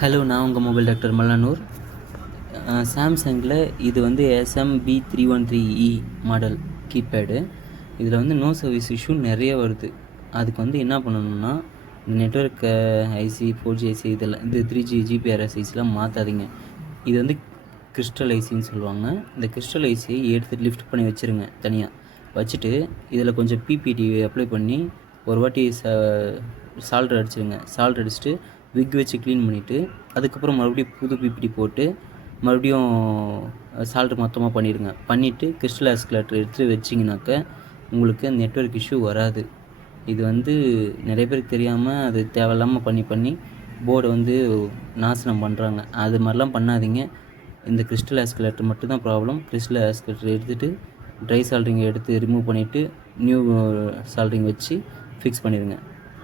Hello, நான் உங்கள் mobile doctor Mallanur. சாம்சங்கில் இது வந்து SMB313E மாடல் கீபேடு. இதில் வந்து நோ சர்வீஸ் இஷ்யூ நிறைய வருது. அதுக்கு வந்து என்ன பண்ணணும்னா, இந்த நெட்வொர்க் ஐசி 4G ஐசி இதெல்லாம் இது 3G GPRS ஐசிலாம் மாற்றாதீங்க. இது வந்து கிறிஸ்டல் ஐசின்னு சொல்லுவாங்க. இந்த கிறிஸ்டல் ஐசியை எடுத்து லிஃப்ட் பண்ணி வச்சுருங்க தனியாக. வச்சுட்டு இதில் கொஞ்சம் பிபிடி அப்ளை பண்ணி ஒரு வாட்டி சால்ட் அடிச்சிடுங்க. சால்ட் அடிச்சுட்டு விக் வச்சு க்ளீன் பண்ணிவிட்டு அதுக்கப்புறம் மறுபடியும் புது பிபிடி போட்டு மறுபடியும் சால்ட்டு மொத்தமாக பண்ணிடுங்க. பண்ணிவிட்டு கிறிஸ்டல் ஆஸ்குலேட்டர் எடுத்து வச்சிங்கனாக்க உங்களுக்கு நெட்வொர்க் இஷ்யூ வராது. இது வந்து நிறைய பேருக்கு தெரியாமல் அது தேவையில்லாமல் பண்ணி போர்டை வந்து நாசனம் பண்ணுறாங்க. அது மாதிரிலாம் பண்ணாதீங்க. இந்த கிறிஸ்டல் ஆஸ்குலேட்டர் மட்டும்தான் ப்ராப்ளம். கிறிஸ்டல் ஆஸ்குலேட்டர் எடுத்துகிட்டு ட்ரை சால்ட்ரிங்கை எடுத்து ரிமூவ் பண்ணிவிட்டு நியூ சால்ட்ரிங் வச்சு ஃபிக்ஸ் பண்ணிடுங்க.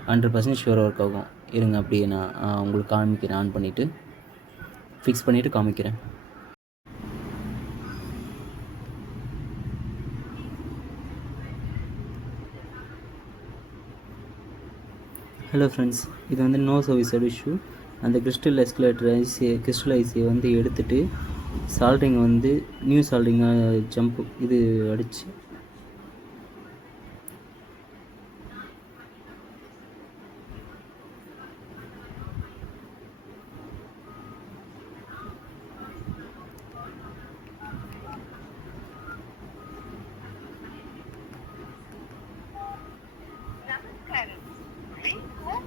100% ஷுவர் ஒர்க் ஆகும். இருங்க, அப்படியே நான் உங்களுக்கு காமிக்கிறேன். ஆன் பண்ணிவிட்டு ஃபிக்ஸ் பண்ணிவிட்டு காமிக்கிறேன். ஹலோ ஃப்ரெண்ட்ஸ், இது வந்து நோ சர்வீஸ் இஷ்யூ. அந்த கிறிஸ்டல் ஐசியை வந்து எடுத்துகிட்டு சால்ட்ரிங் வந்து நியூ சால்ட்ரிங்காக ஜம்ப் இது அடித்து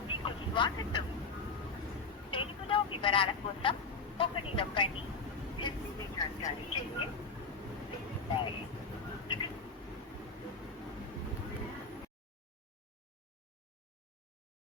మీకు స్వాగతం. తెలుగులో వివరాల కోసం 1 నొక్కండి. హిందీ జారీ చేయండి.